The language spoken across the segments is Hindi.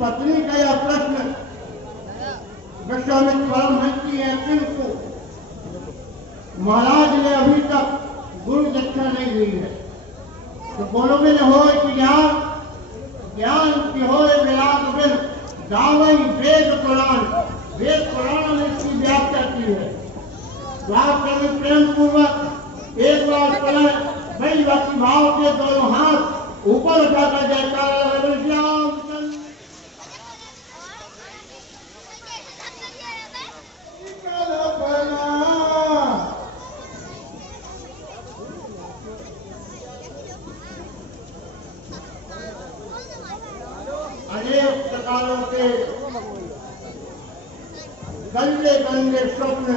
पत्नी का यह प्रश्न विश्वामित्र परमहंस जी हैं, किंतु महाराज ने अभी तक गुरु दक्षिणा नहीं दी है। तो बोलोगे न हो कि ज्ञान की हो विराट बिन गावई वेद पुराण में इसकी व्याख्या की है। व्याख्या में प्रेम पूर्वक एक बार पढ़े भाई भक्ति भाव के दोनों हाथ ऊपर उठाकर जयकार श्याम। अनेक प्रकारों के गंदे गंदे स्वप्न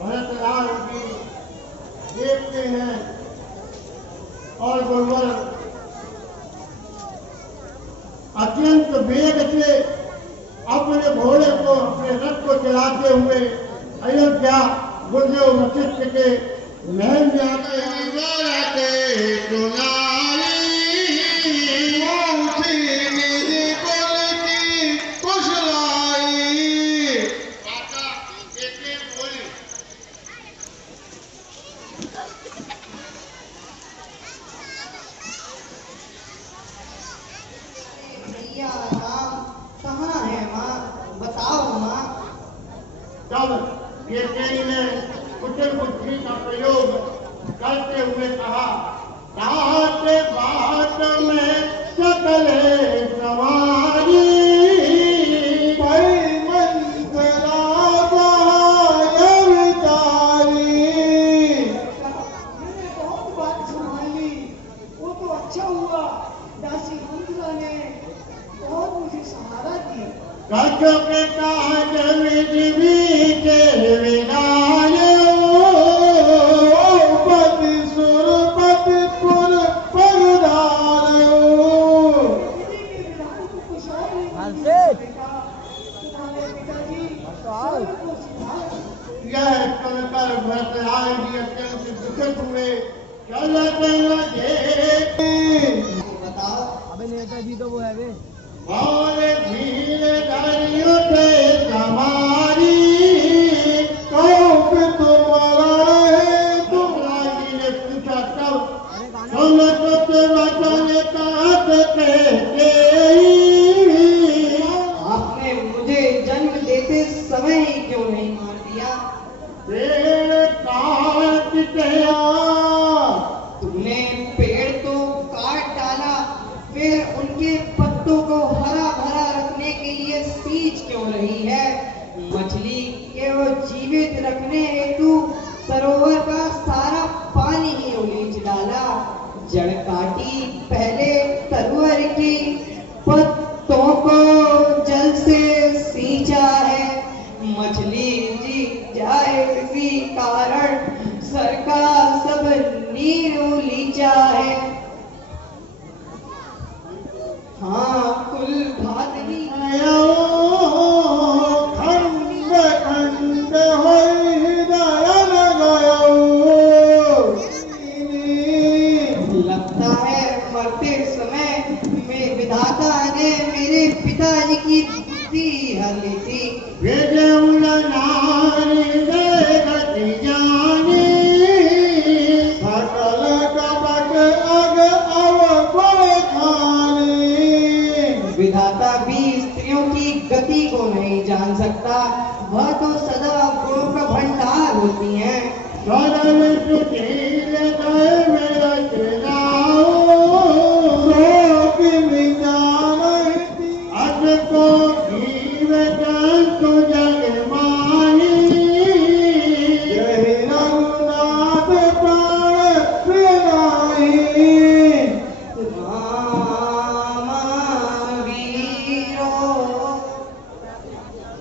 भरतलाल जी देखते हैं और गुरुवर अत्यंत वेग से अपने घोड़े को अपने रथ को चलाते हुए अयोध्या गुरुदेव वशिष्ठ के महल में आते हैं। जब ये तेरी ने कुटिल बुद्धि का प्रयोग करते हुए कहा, बात बात में सकल सवारी भाई मंगला मैंने बहुत बात संभाली, वो तो अच्छा हुआ दासी मंगला ने बहुत मुझे सहारा दिया। कछो के काज में जीवी के विनायो पति सुरपति पुर पगधारो। दीदी के विधान को कुछ और नहीं बेटा, तुम्हारे पिताजी स्वर्ग को सिधारे। यह सुनकर भरतलाल जी अत्यंत दुखित हुए। चलते बताओ अबे नेताजी तो वो है वे और धीरे धरी उठे समारी कौप तुम्हारा है। तुम्हारा जी ने पूछा तब सुन सुत वचन कहते आपने मुझे जन्म देते समय ही क्यों नहीं मार दिया? पेड़ काटते तुमने पेड़ तो काट डाला, फिर उनके पत्तों को हरा भरा रखने के लिए सींच क्यों रही है? मछली के वो जीवित रखने हेतु सरोवर का सारा पानी ही उलीच डाला। जड़ काटी पहले तरुवर की, पत्तों को जल से सींचा है। मछली जीत जाए इसी कारण सर का सब नीर उलीचा है। हाँ कुल भातनी खंड खंड लगता है मरते समय में विधाता ने मेरे पिताजी की बुद्धि हली थी। विधाता भी स्त्रियों की गति को नहीं जान सकता, वह तो सदा गुणों का भंडार होती हैं।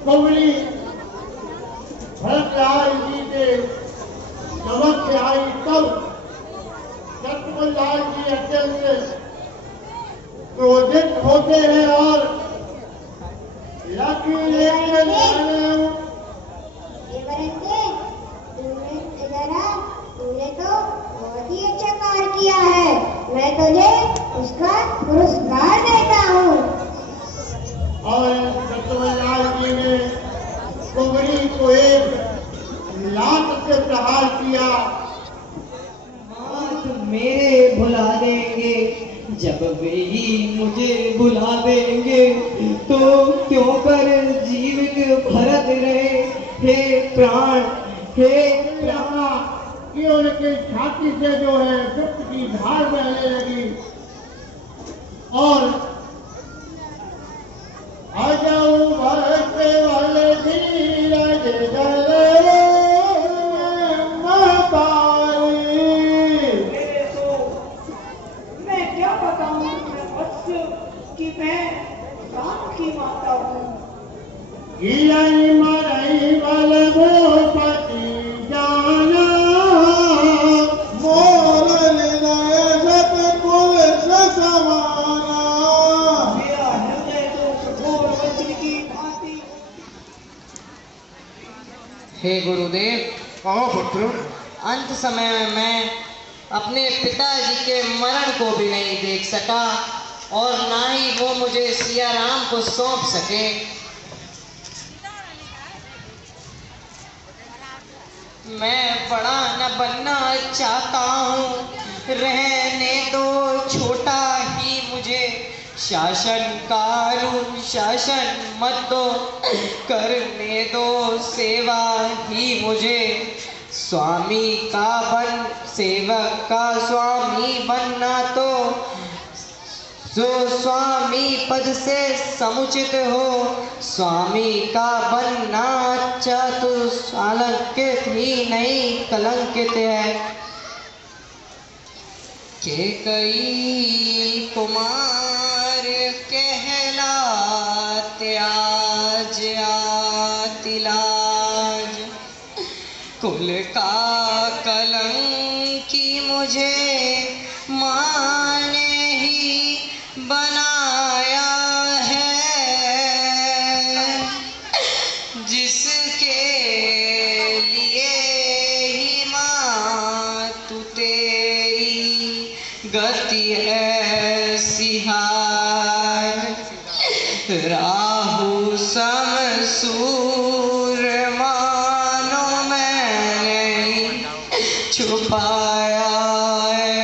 कुंवरी भरतलाल जी के समक्ष आई तब शत्रुघ्न जी अत्यंत क्रोधित होते हैं और लकीले तूने तो बहुत ही अच्छा कार्य किया है, मैं तुझे उसका पुरस्कार देता हूँ। ही मुझे बुला देंगे तो क्यों कर जीवित भरत रहे। हे प्राण, हे प्राण। कि उनकी छाती से जो है दुख की धार बहने लगी और आ जाओ भरते वाले धीरज धरे महतारी। मैं क्या बताऊं वत्स कि मैं राम की माता हूँ। गिरई मरई बल भूपति जाना मोर हृदय सत कुल समाना। मेरा हृदय तो कठोर वज्र की भांति। हे गुरुदेव, कहो पुत्र। अंत समय में मैं अपने पिताजी के मरण को भी नहीं देख सका और ना ही वो मुझे सिया राम को सौंप सके। मैं बड़ा न बनना चाहता हूँ, रहने दो छोटा ही मुझे। शासन मत दो, करने दो सेवा ही मुझे। स्वामी का बन सेवक का स्वामी बनना तो जो स्वामी पद से समुचित हो। स्वामी का बनना अच्छा तो अलंकित ही नहीं कलंकित है। के कई कुमार कहलाते आज आती लाज। कुल का कलंकी मुझे माने ही बनाया है। जिसके लिए ही माँ तू तेरी गति है सिहार। राहु सम सूर मानो मैंने छुपाया है।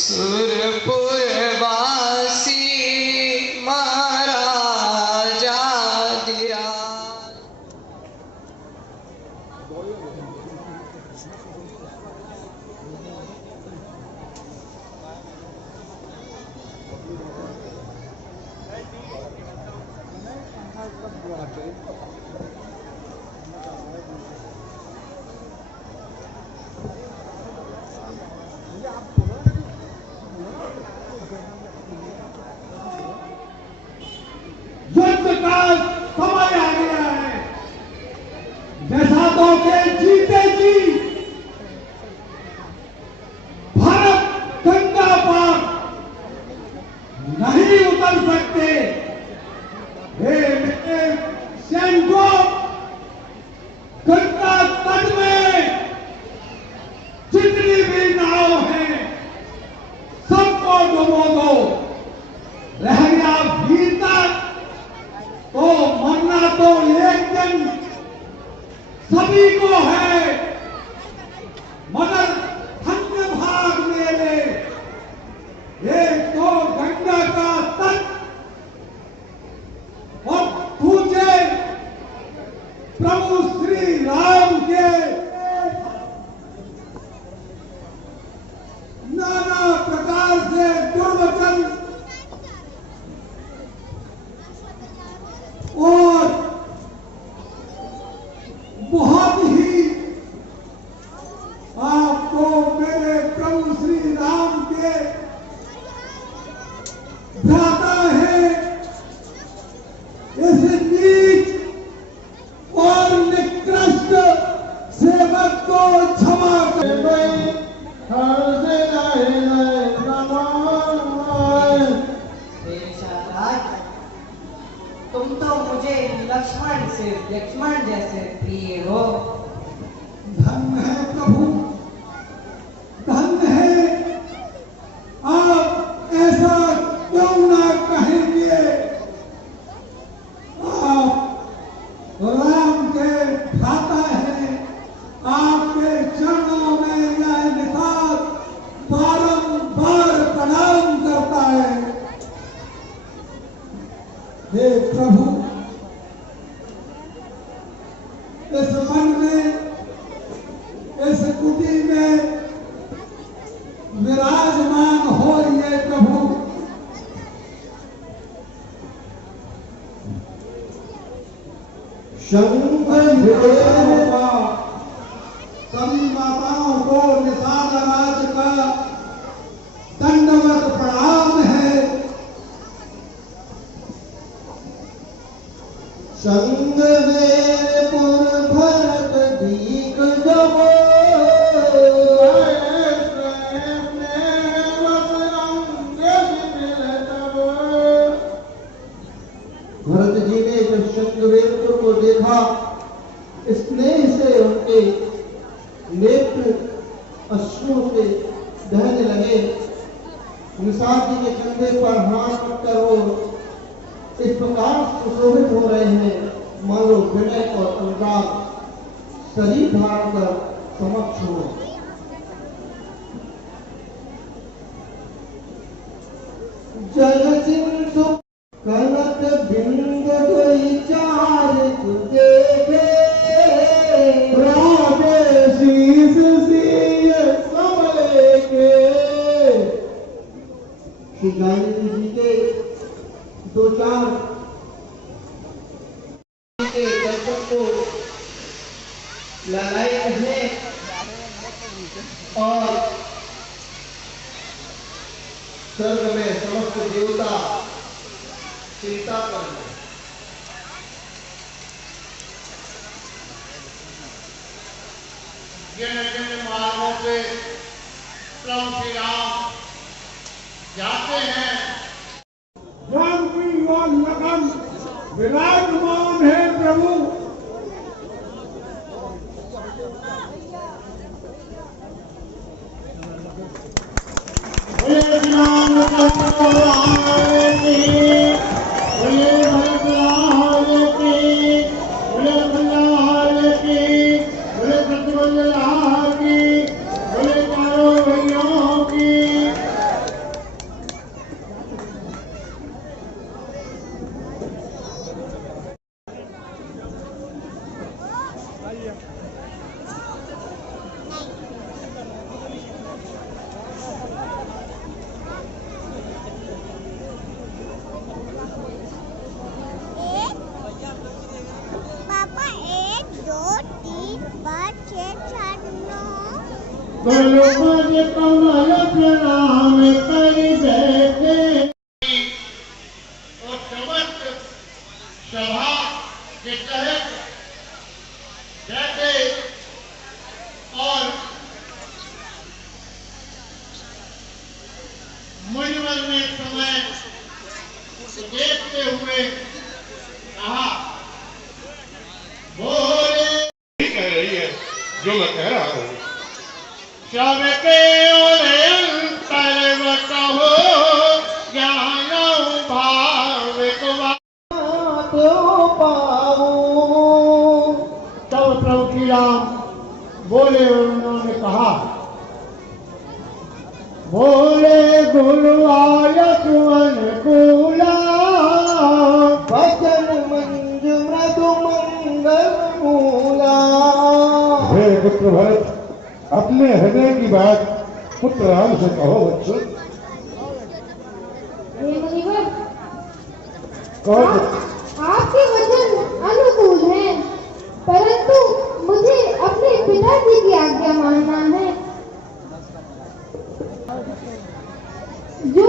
सुरपुरवासी महाराजा धीराज। युद्ध का समय आ गया है। जैसा तो के जीते जी भारत गंगा पर नहीं उतर सकते। हे मेरे सैनिकों, गंगा तट में जितनी भी नाव हैं सबको डुबो दो। रह गया भीतर तो मरना तो एक दिन सभी को है, मगर धन्य भाग मेरे। एक तो गंगा का तट और दूसरे प्रभु श्री राम के नाना प्रकार से दुर्वचन और बहुत ही आपको मेरे प्रभु श्री राम के भ्राता है इस नीच और निकृष्ट सेवक को क्षमा कर। तुम तो मुझे लक्ष्मण जैसे प्रिय हो। धन्य है प्रभु, धन्य है। आप ऐसा क्यों ना कहेंगे। आप राम के भ्राता हैं। आपके चरणों में यह निषाद बारंबार प्रणाम करता है। हे प्रभु, इस मन में, इस कुटी में विराजमान हो ये प्रभु। सभी माताओं को निषाद राज का दंडवत प्रणाम है। संग वेरपुर भरत दीक जबो भरत जी ने जब शंखवेरपुर को देखा, स्नेह से उनके नेत्र अश्रुओं से बहने लगे। निषाद जी के कंधे पर हाथ रखकर वो इस प्रकार सुशोभित हो रहे हैं, मानो विनय और अनुराग शरीर धारण कर समक्ष हो। जल सिंधु कनक बिंद गई चार देखे, राधे शीस सिय कमले के। श्री गायत्री जी के दो चार के दर्शक को ललायत है और स्वर्ग में समस्त देवता चिंता कर रहे। जिन जिन मार्गों पे प्रभु श्री राम जाते हैं, जानकी और लखन विराजमान है प्रभु। कमल प्रणाम कर बैठे और समस्त सभा के तहत बैठे और मुनिवर ने समय देखते हुए कहा, बोले कह रही है जो मैं कह रहा हूँ। सब के अंतर कहो ज्ञान भाव को पाऊं। तब प्रभु श्री राम बोले और उन्होंने कहा, बोले गुरु आयत अनुकूला, भजन मंजु मृदु मंगल मूला। हे पुत्र भरत, अपने हृदय की बात पुत्र राम से कहो बच्चों। कहो। आपके वचन अनुकूल हैं, परंतु मुझे अपने पिताजी की आज्ञा मानना है। जो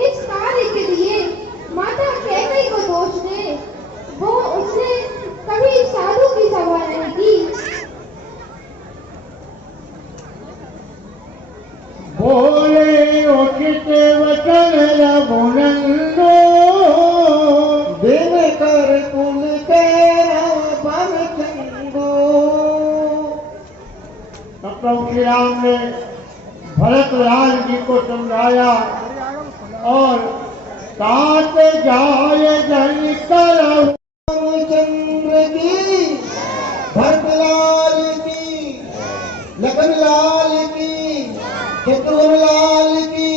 इस कार्य के लिए माता कैकई को दोष दे, वो उसने कभी साधु की सभा नहीं की। बोले उचित वचन रघुनंदो, दिन कर कुल तेरा बन चंदो। तब प्रभु श्री राम ने भरत लाल जी को समझाया और तात जाय जन कर चंद्र की, भरत लाल की, लखन लाल की, शत्रुघ्न लाल की,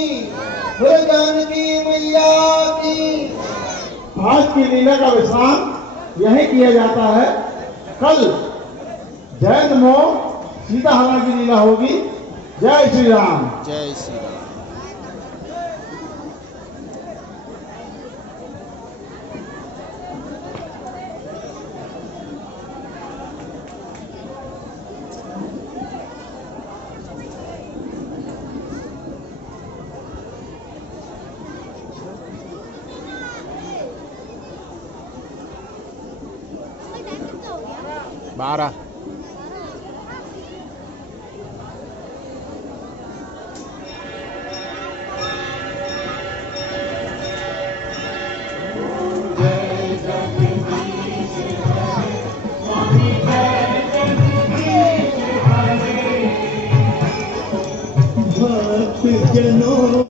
जानकी मैया की। आज की लीला का विश्राम यही किया जाता है। कल जैन मोह सीता हरण की लीला होगी। जय श्री राम। जय श्री राम। बारह जनों